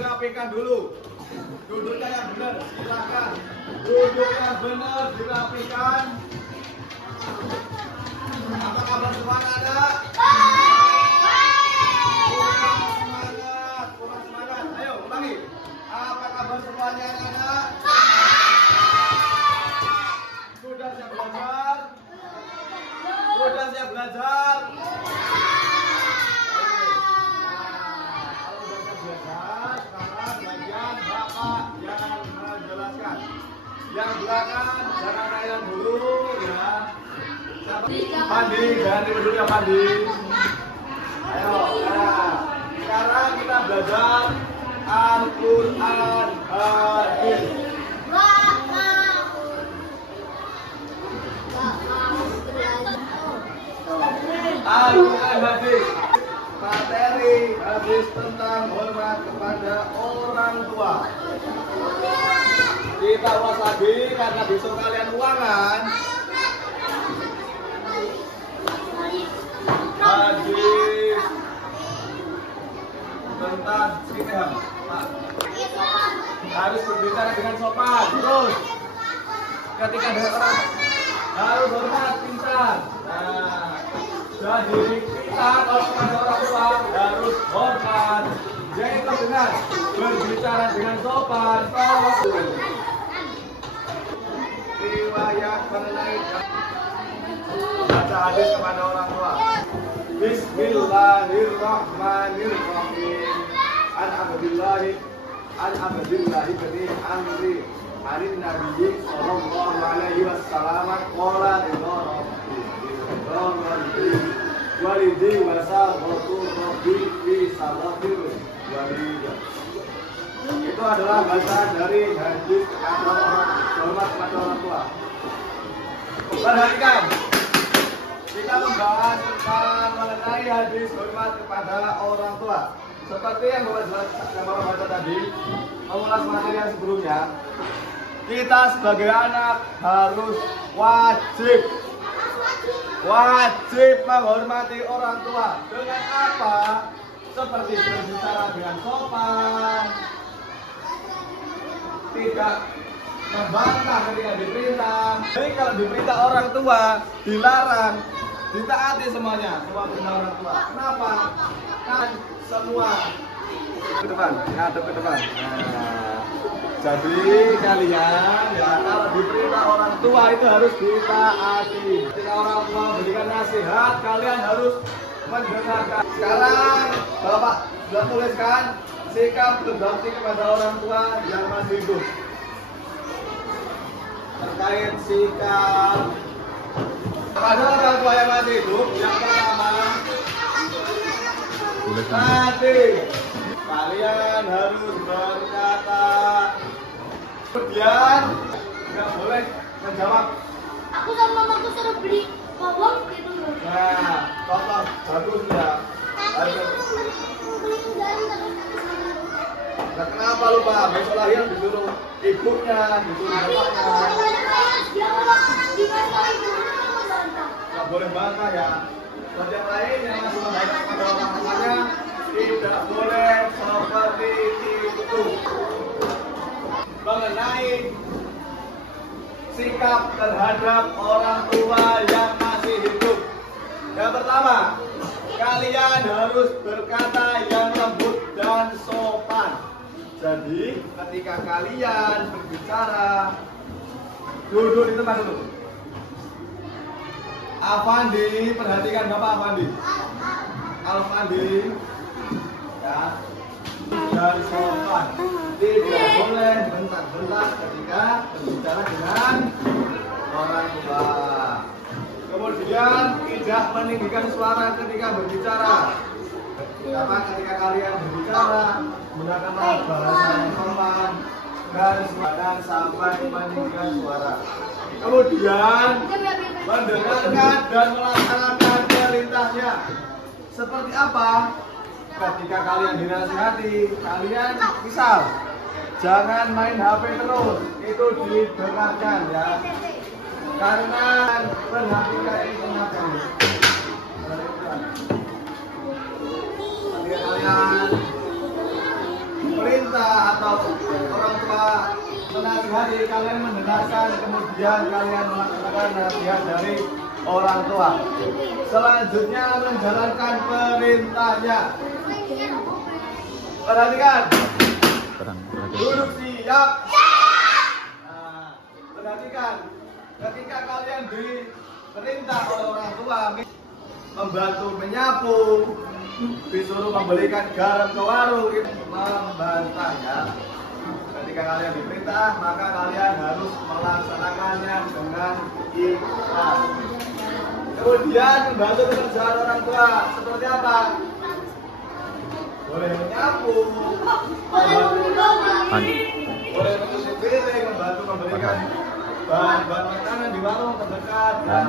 dirapikan dulu. Duduknya yang benar, silakan. Duduk yang benar, dirapikan. Apa kabar semua anak? Kurang semangat. Ayo ulangi. Apa kabar semuanya anak-anak? Sudah siap belajar? Sudah siap belajar? Yang belakang jangan kalian dulu ya. Pandi, jangan ribut dulu ya Pandi. Ayo, nah, sekarang kita belajar Al-Quran Hadis. Al-Quran Hadis. Materi hadis tentang hormat kepada orang tua. Kita ulas lagi karena besok kalian ulangan. Hadis tentang sikap harus berbicara dengan sopan. Terus ketika ada orang harus hormat, pintar. Nah, jadi kita kalau kepada orang tua harus hormat. Jadi dengan berbicara dengan sopan. Riwayat mengenai baca hadis kepada orang tua. Bismillahirrahmanirrahim. An Abdillahi bin Amri anin Nabi sallallahu alaihi wasallam qala walidi wasabatu rabbi fi salatir walidah. Itu adalah bacaan dari hadis hormat kepada orang tua. Perhatikan, kita membahas tentang mengenai hadis hormat kepada orang tua. Seperti yang Bapak baca tadi, mengulas materi yang sebelumnya, kita sebagai anak harus wajib menghormati orang tua. Dengan apa? Seperti berbicara dengan sopan, tidak membantah ketika diperintah. Jadi kalau diperintah orang tua, dilarang, ditaati semuanya, semua perintah orang tua. Kenapa? Kan semua ke depan, ngadep ke depan. Nah, jadi kalian ya kalau diperintah orang tua itu harus ditaati. Ketika orang tua memberikan nasihat, kalian harus mendengarkan. Sekarang Bapak sudah tuliskan sikap berbakti kepada orang tua yang masih hidup. Terkait sikap kepada orang tua yang masih hidup, yang pertama, nanti kalian harus berkata. Kemudian nggak boleh menjawab. Aku sama mamaku suruh beli bawang gitu. Nah, contoh bagus ya. Nah, kenapa lupa? Besok lahir disuruh ibunya, disuruh bapaknya. Nggak boleh bantah ya. Dan yang lain yang masih membantah kepada orang tuanya tidak boleh seperti itu. Mengenai sikap terhadap orang tua yang masih hidup. Yang pertama, kalian harus berkata yang lembut dan sopan. Jadi ketika kalian berbicara, duduk di tempat dulu. Afandi, perhatikan Bapak Afandi. Afandi, ya, dan sopan. Tidak boleh bentak-bentak ketika berbicara dengan orang tua. Kemudian tidak meninggikan suara ketika berbicara. Ketika kalian berbicara, gunakanlah bahasa yang sopan dan sampai meninggikan suara. Kemudian mendengarkan dan melaksanakan perintahnya. Seperti apa? Ketika kalian dinasihati, kalian misal jangan main HP terus, itu didengarkan ya. Karena perhatikan itu tenaga. Kalian perintah atau orang tua menasihati, kalian mendengarkan, kemudian kalian melaksanakan nasihat dari orang tua. Selanjutnya menjalankan perintahnya. Perhatikan. Duduk siap. Nah, perhatikan. Ketika kalian diperintah oleh orang tua membantu menyapu, disuruh membelikan garam ke warung, membantah ya. Ketika kalian diperintah, maka kalian harus melaksanakannya dengan ikhlas. Kemudian membantu pekerjaan orang tua seperti apa? Boleh menyapu, boleh mencuci piring, membantu memberikan bahan-bahan makanan di warung terdekat. Ya.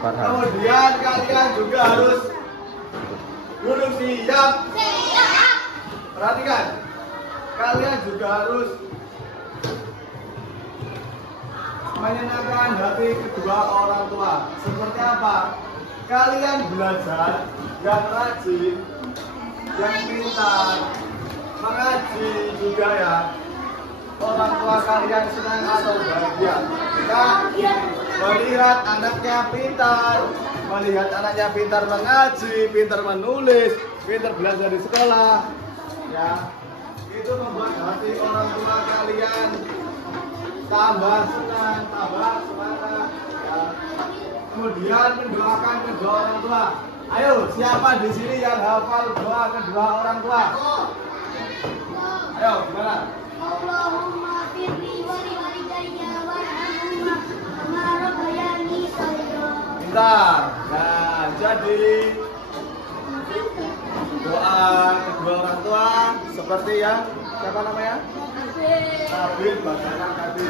Kemudian kalian juga harus duduk siap. Perhatikan, kalian juga harus menyenangkan hati kedua orang tua. Seperti apa? Kalian belajar yang rajin, yang pintar, mengaji juga ya. Orang tua kalian senang atau bahagia? Kita melihat anaknya pintar, melihat anaknya pintar mengaji, pintar menulis, pintar belajar di sekolah, ya. Itu membuat hati orang tua kalian tambah senang, tambah semangat, ya. Kemudian mendoakan kedua orang tua. Ayo, siapa di sini yang hafal doa kedua orang tua? Ayo, gimana? Allahumma firli wa li walidayya warhamhuma kama rabbayani shaghira. Bentar. Nah, jadi doa kedua orang tua seperti yang siapa namanya? Nabil bacaan tadi.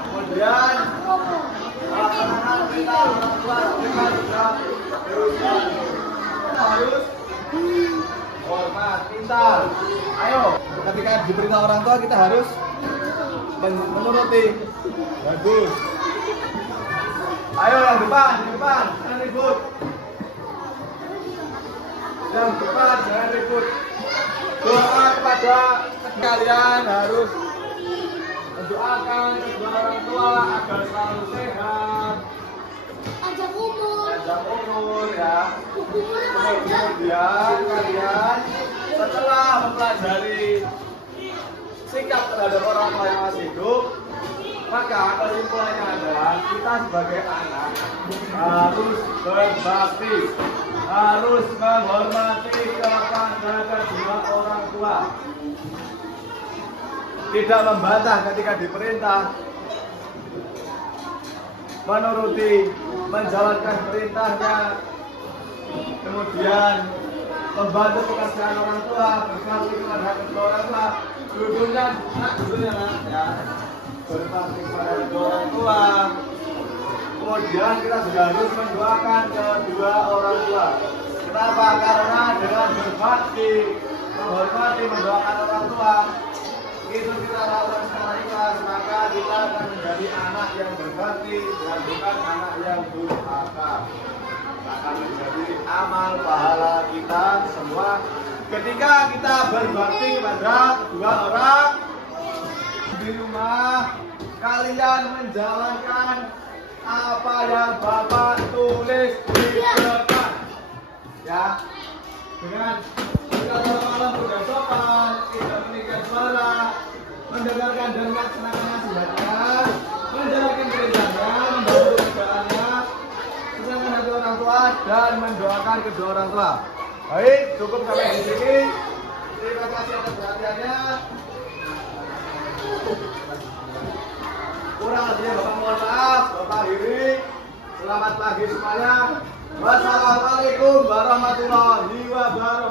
Kemudian melaksanakan perintah orang tua dengan harus hormat, pintar. Ayo, ketika diperintah orang tua kita harus menuruti. Bagus. Ayo yang depan, jangan ribut. Yang depan, jangan ribut. Doa kepada kalian harus mendoakan kedua orang tua agar selalu sehat, Panjang umur ya. Kemudian kalian setelah mempelajari sikap terhadap orang tua yang masih hidup, maka kesimpulannya adalah kita sebagai anak harus berbakti, harus menghormati kepada kedua orang tua, tidak membantah ketika diperintah, menuruti, menjalankan perintahnya, kemudian membantu pekerjaan orang tua, berbakti kepada kedua orang tua, dulunya ya, berbakti kepada kedua orang tua. Kemudian kita juga harus mendoakan kedua orang tua. Kenapa? Karena dengan berbakti, menghormati, mendoakan orang tua, itu kita lakukan secara ikhlas, maka kita akan menjadi anak yang berbakti dan bukan anak yang durhaka. Akan menjadi amal pahala kita semua ketika kita berbakti kepada kedua orang. Di rumah kalian menjalankan apa yang Bapak tulis di depan, ya, dengan malam sudah sopan, tidak meninggalkan suara, mendengarkan dan melaksanakan nasihatnya, menjalankan perintahnya, membantu pekerjaannya, menyenangkan hati orang tua dan mendoakan kedua orang tua. Baik, cukup sampai di sini. Terima kasih atas perhatiannya. Kurang lebihnya Bapak mohon maaf. Bapak akhiri. Selamat pagi semuanya. Wassalamualaikum warahmatullahi wabarakatuh.